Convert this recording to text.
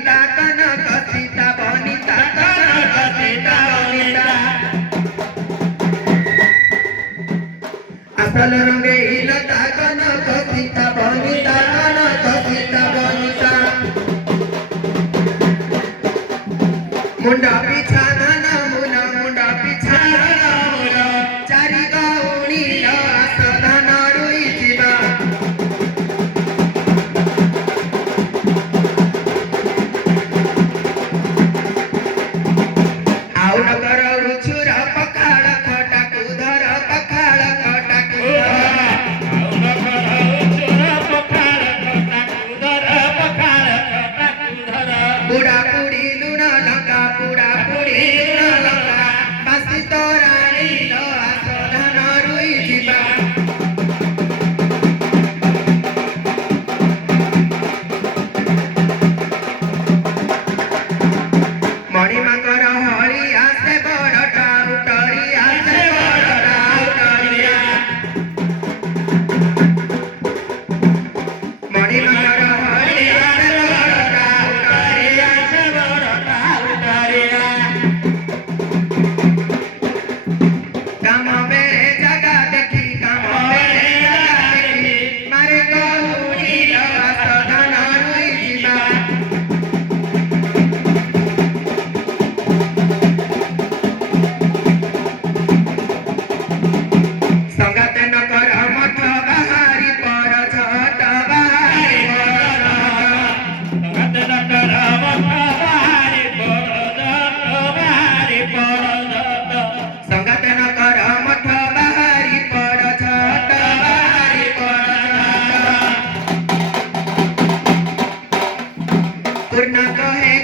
लता कनक सीता बनिता कनक सीता बनिता असल रंगे लता कनक सीता बनिता कनक सीता बनिता मुंडा पिछाना मुना मुंडा पिछाना मुना चारी गाउनी साधना रुई जीवा आउ नगर उछुरा पखाड़ खटा कुधर पखाड़ खटा बुढ़ा बुढ़ी लुना लंका बुढ़ा बुढ़ी लुना लंका बासी तोरानी लो साधना रुई जीवा मणिमाकर हरि आसे बड़टा उतरी आसे बड़टा उतरिया मणिमाकर हरि आसे बड़टा उतरी आसे बड़टा उतरिया काम में जगह देखी काम में जगह देखी मारे गौरी लो साधना रुई जीवा संगाते न कर मठ बाहरी पर झट बाहरी पर संगाते न कर मठ बाहरी पर झट बाहरी पर संगाते न कर मठ बाहरी पर झट बाहरी पर पूर्ण कहे